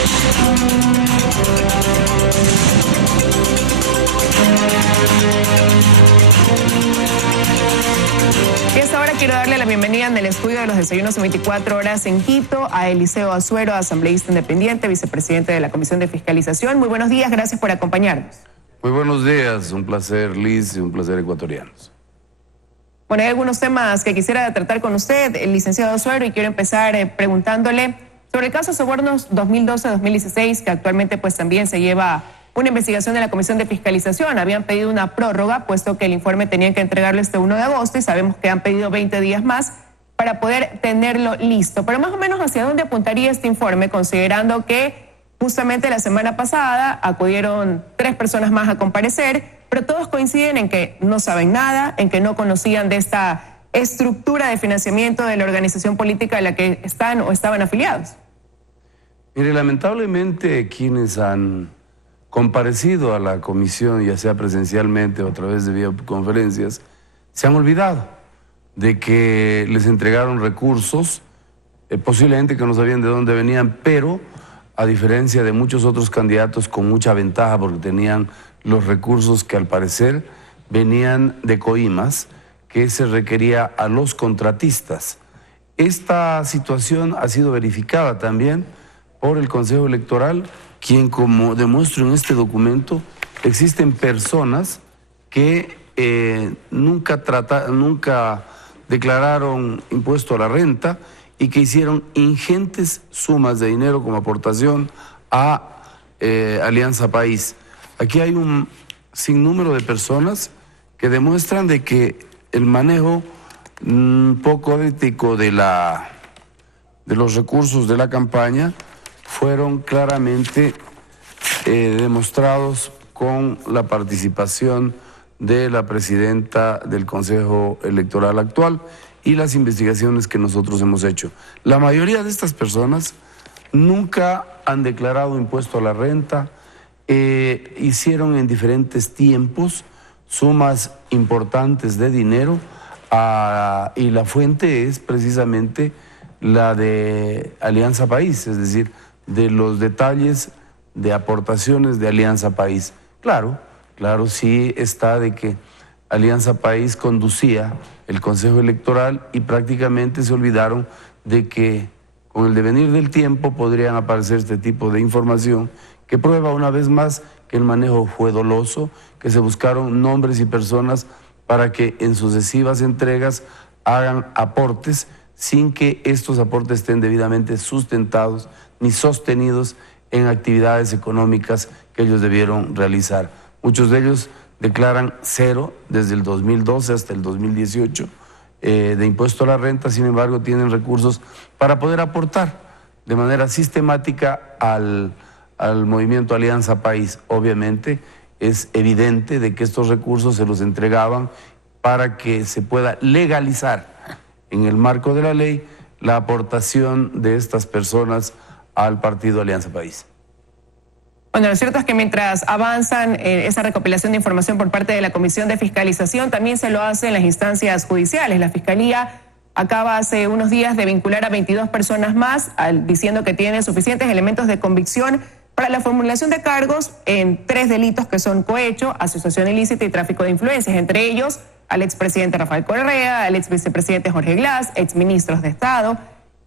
Y a esta hora quiero darle la bienvenida en el estudio de los desayunos en 24 horas en Quito a Eliseo Azuero, asambleísta independiente, vicepresidente de la Comisión de Fiscalización. Muy buenos días, gracias por acompañarnos. Muy buenos días, un placer Liz y un placer ecuatorianos. Bueno, hay algunos temas que quisiera tratar con usted, el licenciado Azuero, y quiero empezar preguntándole sobre el caso Sobornos 2012-2016, que actualmente pues también se lleva una investigación de la Comisión de Fiscalización. Habían pedido una prórroga, puesto que el informe tenían que entregarlo este 1 de agosto y sabemos que han pedido 20 días más para poder tenerlo listo. Pero más o menos, ¿hacia dónde apuntaría este informe, considerando que justamente la semana pasada acudieron 3 personas más a comparecer, pero todos coinciden en que no saben nada, en que no conocían de esta estructura de financiamiento de la organización política a la que están o estaban afiliados? Mire, lamentablemente quienes han comparecido a la comisión, ya sea presencialmente o a través de videoconferencias, se han olvidado de que les entregaron recursos, posiblemente que no sabían de dónde venían, pero a diferencia de muchos otros candidatos con mucha ventaja porque tenían los recursos que al parecer venían de coimas que se requería a los contratistas. Esta situación ha sido verificada también por el Consejo Electoral, quien, como demuestro en este documento, existen personas que nunca declararon impuesto a la renta y que hicieron ingentes sumas de dinero como aportación a Alianza País. Aquí hay un sinnúmero de personas que demuestran de que el manejo poco ético de los recursos de la campaña fueron claramente demostrados con la participación de la presidenta del Consejo Electoral actual y las investigaciones que nosotros hemos hecho. La mayoría de estas personas nunca han declarado impuesto a la renta, hicieron en diferentes tiempos sumas importantes de dinero y la fuente es precisamente la de Alianza País, es decir, de los detalles de aportaciones de Alianza País. Claro, sí está de que Alianza País conducía el Consejo Electoral y prácticamente se olvidaron de que con el devenir del tiempo podrían aparecer este tipo de información que prueba una vez más que el manejo fue doloso, que se buscaron nombres y personas para que en sucesivas entregas hagan aportes sin que estos aportes estén debidamente sustentados ni sostenidos en actividades económicas que ellos debieron realizar. Muchos de ellos declaran 0 desde el 2012 hasta el 2018 de impuesto a la renta, sin embargo tienen recursos para poder aportar de manera sistemática al movimiento Alianza País. Obviamente es evidente de que estos recursos se los entregaban para que se pueda legalizar en el marco de la ley la aportación de estas personas al partido Alianza País. Bueno, lo cierto es que mientras avanzan esa recopilación de información por parte de la Comisión de Fiscalización, también se lo hace en las instancias judiciales. La Fiscalía acaba hace unos días de vincular a 22 personas más, diciendo que tiene suficientes elementos de convicción para la formulación de cargos en 3 delitos que son cohecho, asociación ilícita y tráfico de influencias, entre ellos al expresidente Rafael Correa, al exvicepresidente Jorge Glass, exministros de Estado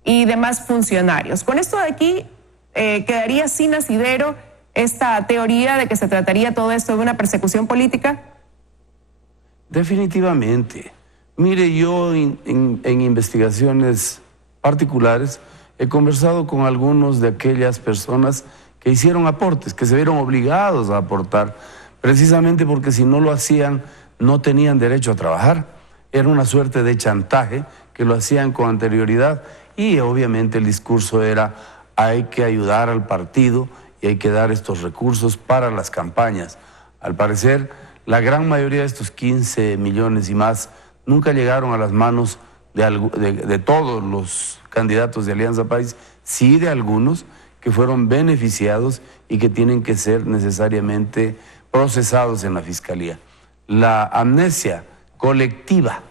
y demás funcionarios. Con esto de aquí quedaría sin asidero esta teoría de que se trataría todo esto de una persecución política. Definitivamente. Mire, yo en investigaciones particulares he conversado con algunos de aquellas personas que hicieron aportes, que se vieron obligados a aportar, precisamente porque si no lo hacían no tenían derecho a trabajar. Era una suerte de chantaje que lo hacían con anterioridad y obviamente el discurso era hay que ayudar al partido y hay que dar estos recursos para las campañas. Al parecer, la gran mayoría de estos 15 millones y más nunca llegaron a las manos de todos los candidatos de Alianza País, sí de algunos que fueron beneficiados y que tienen que ser necesariamente procesados en la Fiscalía. La amnesia colectiva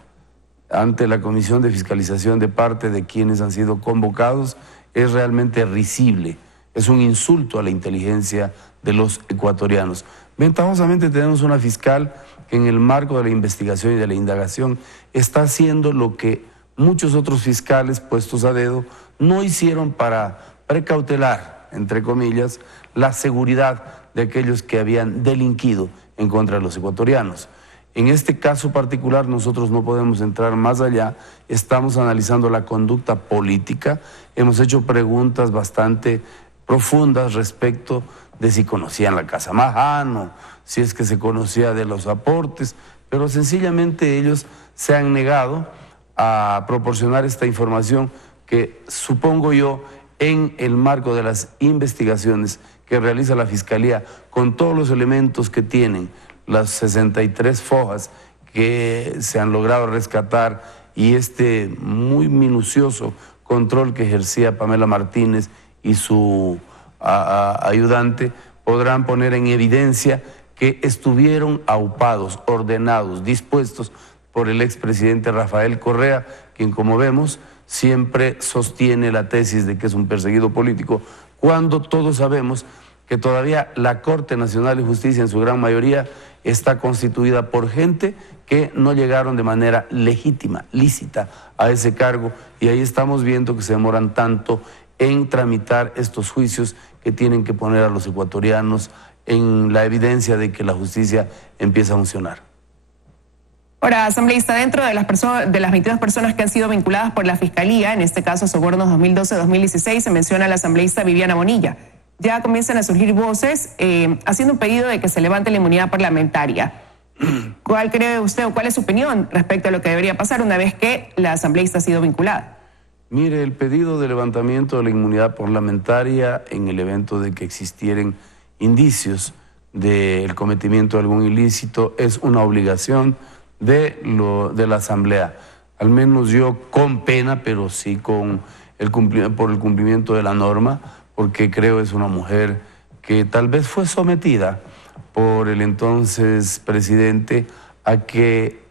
ante la Comisión de Fiscalización de parte de quienes han sido convocados es realmente risible. es un insulto a la inteligencia de los ecuatorianos. Ventajosamente tenemos una fiscal que en el marco de la investigación y de la indagación está haciendo lo que muchos otros fiscales puestos a dedo no hicieron para precautelar, entre comillas, la seguridad de aquellos que habían delinquido en contra de los ecuatorianos. En este caso particular nosotros no podemos entrar más allá, estamos analizando la conducta política, hemos hecho preguntas bastante profundas respecto de si conocían la Casa Majano, si es que se conocía de los aportes, pero sencillamente ellos se han negado a proporcionar esta información que supongo yo en el marco de las investigaciones que realiza la Fiscalía con todos los elementos que tienen, las 63 fojas que se han logrado rescatar y este muy minucioso control que ejercía Pamela Martínez y su ayudante, podrán poner en evidencia que estuvieron aupados, ordenados, dispuestos por el expresidente Rafael Correa, quien, como vemos, siempre sostiene la tesis de que es un perseguido político, cuando todos sabemos que todavía la Corte Nacional de Justicia en su gran mayoría está constituida por gente que no llegaron de manera legítima, lícita a ese cargo, y ahí estamos viendo que se demoran tanto en tramitar estos juicios que tienen que poner a los ecuatorianos en la evidencia de que la justicia empieza a funcionar. Ahora, asambleísta, dentro de las 22 personas que han sido vinculadas por la Fiscalía, en este caso sobornos 2012-2016, se menciona a la asambleísta Viviana Bonilla. Ya comienzan a surgir voces haciendo un pedido de que se levante la inmunidad parlamentaria. ¿Cuál cree usted o cuál es su opinión respecto a lo que debería pasar una vez que la asambleísta ha sido vinculada? Mire, el pedido de levantamiento de la inmunidad parlamentaria en el evento de que existieran indicios del cometimiento de algún ilícito es una obligación de la Asamblea. Al menos yo con pena, pero sí por el cumplimiento de la norma, porque creo es una mujer que tal vez fue sometida por el entonces presidente a que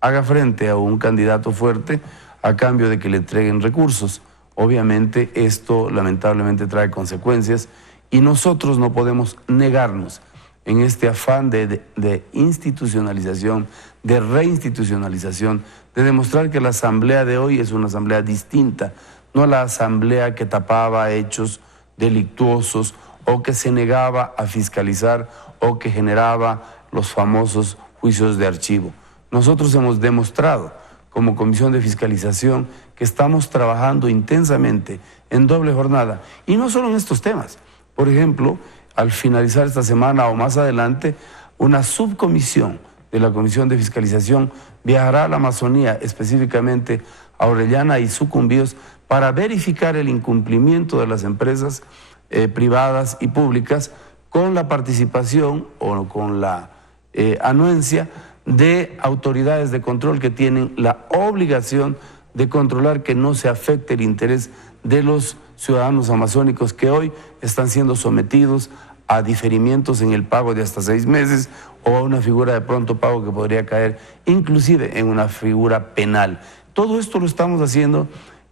haga frente a un candidato fuerte a cambio de que le entreguen recursos. Obviamente esto lamentablemente trae consecuencias y nosotros no podemos negarnos en este afán de institucionalización, de reinstitucionalización, de demostrar que la asamblea de hoy es una asamblea distinta, no la asamblea que tapaba hechos delictuosos o que se negaba a fiscalizar o que generaba los famosos juicios de archivo. Nosotros hemos demostrado como Comisión de Fiscalización que estamos trabajando intensamente en doble jornada y no solo en estos temas. Por ejemplo, al finalizar esta semana o más adelante, una subcomisión de la Comisión de Fiscalización viajará a la Amazonía, específicamente a Orellana y Sucumbíos, para verificar el incumplimiento de las empresas privadas y públicas con la participación o con la anuencia de autoridades de control que tienen la obligación de controlar que no se afecte el interés de los ciudadanos amazónicos que hoy están siendo sometidos a diferimientos en el pago de hasta 6 meses o a una figura de pronto pago que podría caer inclusive en una figura penal. Todo esto lo estamos haciendo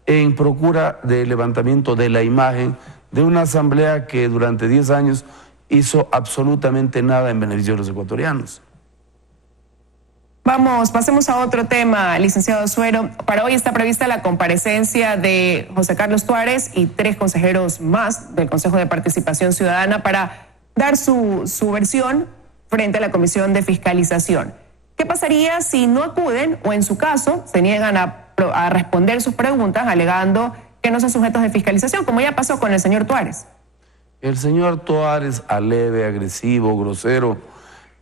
en procura de levantamiento de la imagen de una asamblea que durante 10 años hizo absolutamente nada en beneficio de los ecuatorianos. Pasemos a otro tema, licenciado Suero. Para hoy está prevista la comparecencia de José Carlos Tuárez y 3 consejeros más del Consejo de Participación Ciudadana para dar su versión frente a la Comisión de Fiscalización. ¿Qué pasaría si no acuden o en su caso se niegan a responder sus preguntas alegando que no son sujetos de fiscalización, como ya pasó con el señor Tuárez? El señor Tuárez, aleve, agresivo, grosero,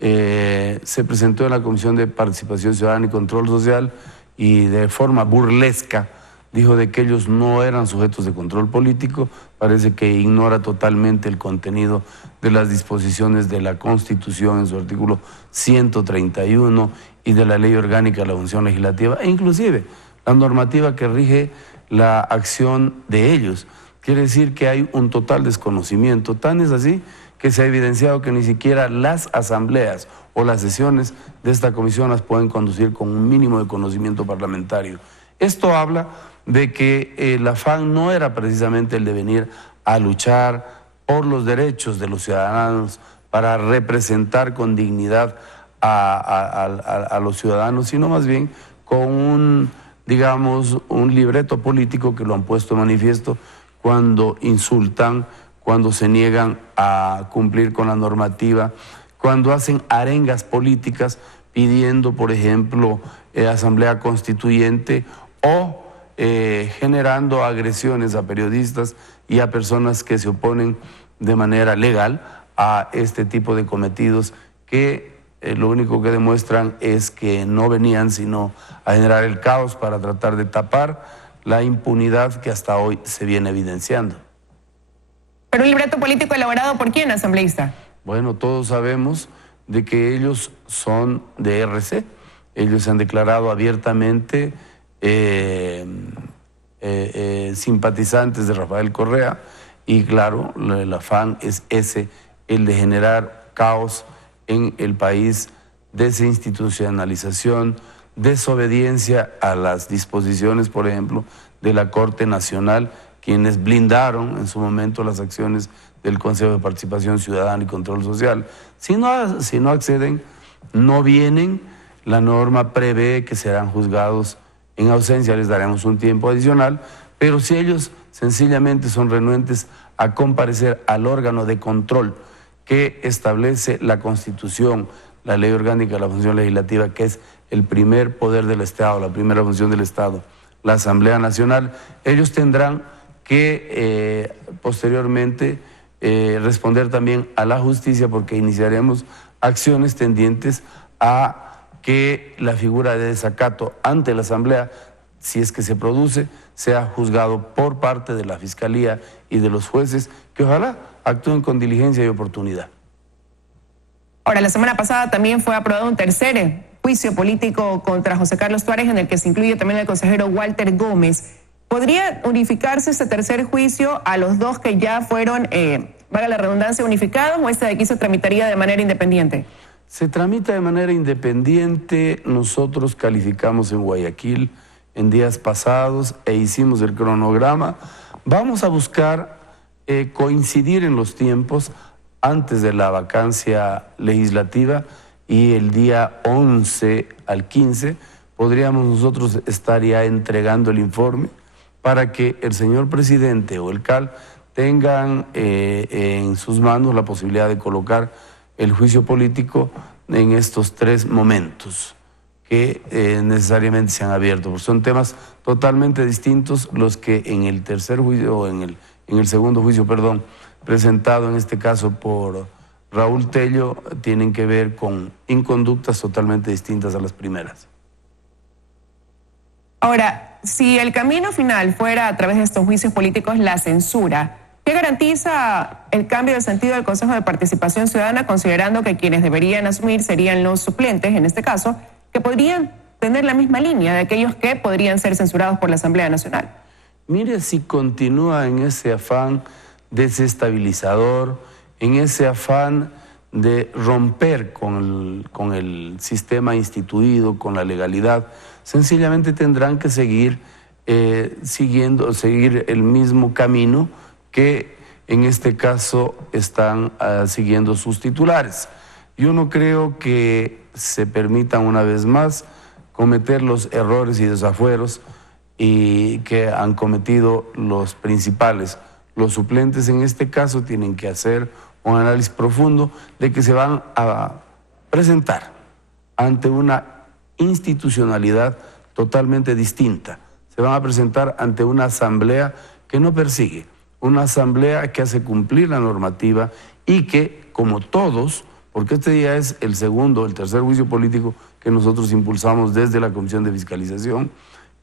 se presentó en la Comisión de Participación Ciudadana y Control Social y de forma burlesca dijo de que ellos no eran sujetos de control político. Parece que ignora totalmente el contenido de las disposiciones de la Constitución en su artículo 131 y de la Ley Orgánica de la Función Legislativa e inclusive la normativa que rige la acción de ellos. Quiere decir que hay un total desconocimiento, tan es así que se ha evidenciado que ni siquiera las asambleas o las sesiones de esta comisión las pueden conducir con un mínimo de conocimiento parlamentario. Esto habla de que el afán no era precisamente el de venir a luchar por los derechos de los ciudadanos, para representar con dignidad a los ciudadanos, sino más bien con un, digamos, un libreto político que lo han puesto en manifiesto cuando insultan, cuando se niegan a cumplir con la normativa, cuando hacen arengas políticas pidiendo, por ejemplo, asamblea constituyente o generando agresiones a periodistas y a personas que se oponen de manera legal a este tipo de cometidos que lo único que demuestran es que no venían sino a generar el caos para tratar de tapar la impunidad que hasta hoy se viene evidenciando. ¿Pero un libreto político elaborado por quién, asambleísta? Bueno, todos sabemos de que ellos son de RC. Ellos se han declarado abiertamente simpatizantes de Rafael Correa y claro, el afán es ese, el de generar caos en el país, desinstitucionalización, desobediencia a las disposiciones, por ejemplo, de la Corte Nacional, quienes blindaron en su momento las acciones del Consejo de Participación Ciudadana y Control Social. Si no acceden, no vienen, la norma prevé que serán juzgados en ausencia, les daremos un tiempo adicional, pero si ellos sencillamente son renuentes a comparecer al órgano de control que establece la Constitución, la Ley Orgánica de la Función Legislativa, que es el primer poder del Estado, la primera función del Estado, la Asamblea Nacional, ellos tendrán que posteriormente responder también a la justicia, porque iniciaremos acciones tendientes a que la figura de desacato ante la Asamblea, si es que se produce, sea juzgado por parte de la Fiscalía y de los jueces, que ojalá actúen con diligencia y oportunidad. Ahora, la semana pasada también fue aprobado un tercer juicio político contra José Carlos Tuárez, en el que se incluye también el consejero Walter Gómez. ¿Podría unificarse este tercer juicio a los dos que ya fueron, valga la redundancia, unificados, o este de aquí se tramitaría de manera independiente? Se tramita de manera independiente. Nosotros calificamos en Guayaquil en días pasados e hicimos el cronograma. Vamos a buscar coincidir en los tiempos antes de la vacancia legislativa, y el día 11 al 15 podríamos nosotros estar ya entregando el informe para que el señor presidente o el CAL tengan en sus manos la posibilidad de colocar el juicio político en estos tres momentos que necesariamente se han abierto, porque son temas totalmente distintos los que en el tercer juicio, o en el segundo juicio, perdón, presentado en este caso por Raúl Tello, tienen que ver con inconductas totalmente distintas a las primeras. Ahora, si el camino final fuera a través de estos juicios políticos la censura, ¿qué garantiza el cambio de sentido del Consejo de Participación Ciudadana, considerando que quienes deberían asumir serían los suplentes, en este caso, que podrían tener la misma línea de aquellos que podrían ser censurados por la Asamblea Nacional? Mire, si continúa en ese afán desestabilizador, en ese afán de romper con el sistema instituido, con la legalidad, sencillamente tendrán que seguir seguir el mismo camino que en este caso están siguiendo sus titulares. Yo no creo que se permitan una vez más cometer los errores y desafueros y que han cometido los principales. Los suplentes en este caso tienen que hacer un análisis profundo de que se van a presentar ante una institucionalidad totalmente distinta. Se van a presentar ante una asamblea que no persigue, una asamblea que hace cumplir la normativa y que, como todos, porque este día es el tercer juicio político que nosotros impulsamos desde la Comisión de Fiscalización,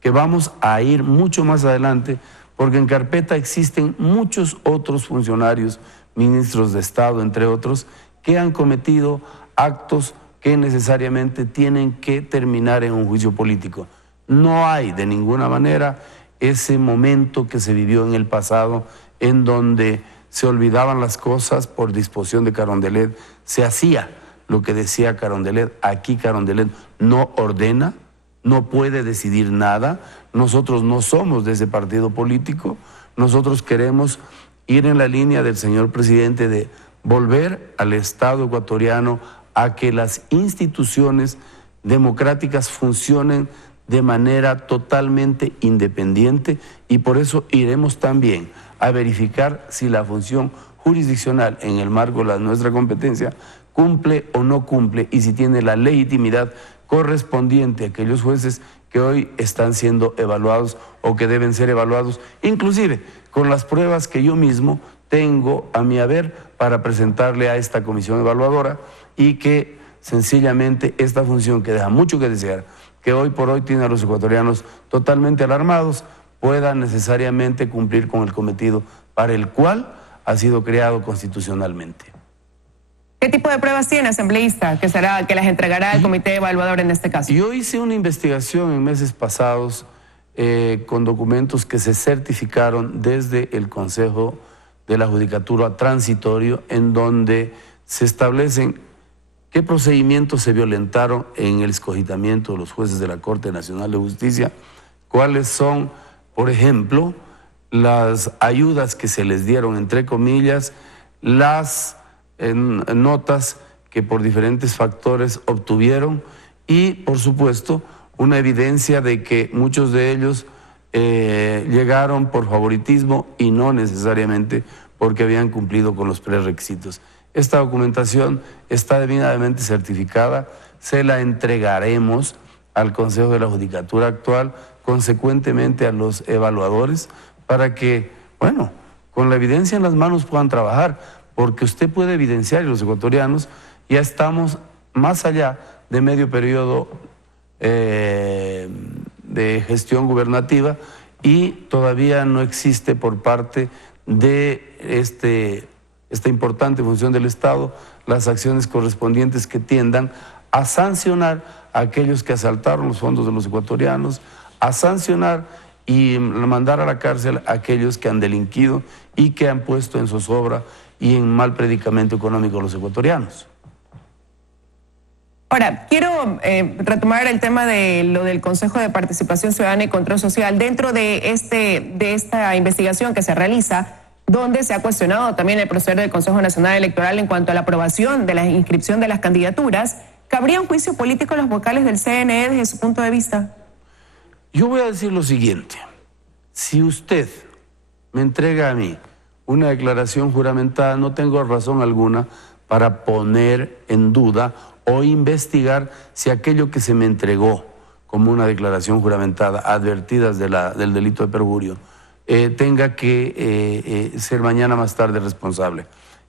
que vamos a ir mucho más adelante, porque en carpeta existen muchos otros funcionarios, ministros de Estado, entre otros, que han cometido actos que necesariamente tienen que terminar en un juicio político. No hay de ninguna manera ese momento que se vivió en el pasado en donde se olvidaban las cosas por disposición de Carondelet, se hacía lo que decía Carondelet. Aquí Carondelet no ordena, no puede decidir nada. Nosotros no somos de ese partido político, nosotros queremos ir en la línea del señor presidente de volver al Estado ecuatoriano a que las instituciones democráticas funcionen de manera totalmente independiente, y por eso iremos también a verificar si la función jurisdiccional en el marco de nuestra competencia cumple o no cumple, y si tiene la legitimidad correspondiente a aquellos jueces que hoy están siendo evaluados o que deben ser evaluados, inclusive con las pruebas que yo mismo tengo a mi haber para presentarle a esta comisión evaluadora, y que sencillamente esta función, que deja mucho que desear, que hoy por hoy tiene a los ecuatorianos totalmente alarmados, pueda necesariamente cumplir con el cometido para el cual ha sido creado constitucionalmente. ¿Qué tipo de pruebas tiene, asambleísta, que las entregará el comité evaluador en este caso? Yo hice una investigación en meses pasados con documentos que se certificaron desde el Consejo de la Judicatura Transitorio, en donde se establecen qué procedimientos se violentaron en el escogitamiento de los jueces de la Corte Nacional de Justicia, cuáles son, por ejemplo, las ayudas que se les dieron, entre comillas, las notas que por diferentes factores obtuvieron, y, por supuesto, una evidencia de que muchos de ellos llegaron por favoritismo y no necesariamente porque habían cumplido con los prerequisitos. Esta documentación está debidamente certificada, se la entregaremos al Consejo de la Judicatura actual, consecuentemente a los evaluadores, para que, bueno, con la evidencia en las manos puedan trabajar, porque usted puede evidenciar, y los ecuatorianos ya estamos más allá de medio periodo de gestión gubernativa, y todavía no existe por parte de esta importante función del Estado las acciones correspondientes que tiendan a sancionar a aquellos que asaltaron los fondos de los ecuatorianos, a sancionar y mandar a la cárcel a aquellos que han delinquido y que han puesto en zozobra y en mal predicamento económico a los ecuatorianos. Ahora, quiero retomar el tema de lo del Consejo de Participación Ciudadana y Control Social. Dentro de esta investigación que se realiza, donde se ha cuestionado también el proceder del Consejo Nacional Electoral en cuanto a la aprobación de la inscripción de las candidaturas, ¿cabría un juicio político a los vocales del CNE desde su punto de vista? Yo voy a decir lo siguiente: si usted me entrega a mí una declaración juramentada, no tengo razón alguna para poner en duda o investigar si aquello que se me entregó como una declaración juramentada, advertidas del delito de perjurio, tenga que ser mañana más tarde responsable.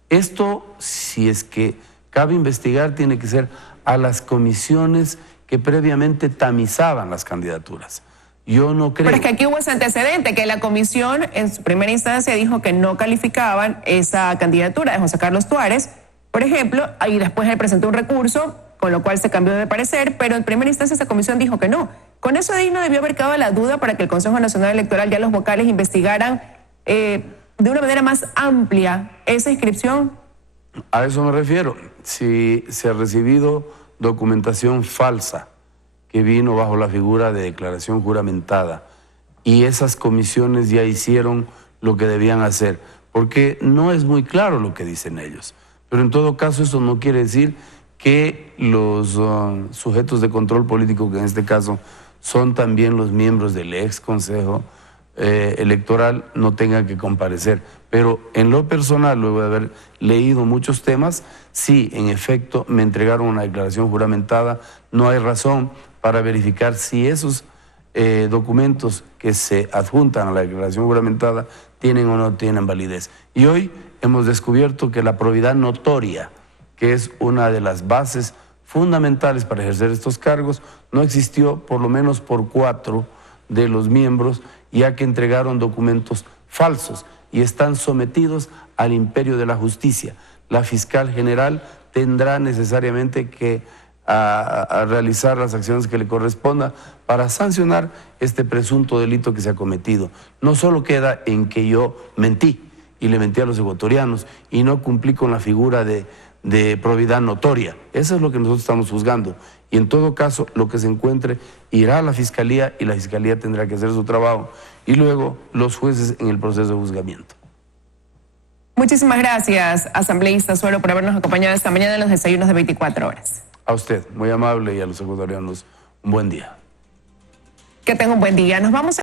Esto, si es que cabe investigar, tiene que ser a las comisiones que previamente tamizaban las candidaturas. Yo no creo... Pero es que aquí hubo ese antecedente, que la comisión en su primera instancia dijo que no calificaban esa candidatura de José Carlos Tuárez, por ejemplo, y después él presentó un recurso, con lo cual se cambió de parecer, pero en primera instancia esa comisión dijo que no. Con eso de ahí no debió haber quedado la duda para que el Consejo Nacional Electoral, ya los vocales, investigaran de una manera más amplia esa inscripción. A eso me refiero. Si se ha recibido documentación falsa que vino bajo la figura de declaración juramentada, y esas comisiones ya hicieron lo que debían hacer, porque no es muy claro lo que dicen ellos. Pero en todo caso eso no quiere decir que los sujetos de control político, que en este caso son también los miembros del ex Consejo Electoral, no tengan que comparecer. Pero en lo personal, luego de haber leído muchos temas, sí, en efecto, me entregaron una declaración juramentada. No hay razón para verificar si esos documentos que se adjuntan a la declaración juramentada tienen o no tienen validez. Y hoy hemos descubierto que la probidad notoria, que es una de las bases fundamentales para ejercer estos cargos, no existió por lo menos por 4 de los miembros, ya que entregaron documentos falsos y están sometidos al imperio de la justicia. La fiscal general tendrá necesariamente que a realizar las acciones que le corresponda para sancionar este presunto delito que se ha cometido. No solo queda en que yo mentí y le mentí a los ecuatorianos y no cumplí con la figura de probidad notoria. Eso es lo que nosotros estamos juzgando. Y en todo caso, lo que se encuentre irá a la Fiscalía, y la Fiscalía tendrá que hacer su trabajo, y luego los jueces en el proceso de juzgamiento. Muchísimas gracias, asambleísta Suero, por habernos acompañado esta mañana en los desayunos de 24 horas. A usted, muy amable, y a los ecuatorianos, un buen día. Que tenga un buen día. Nos vamos a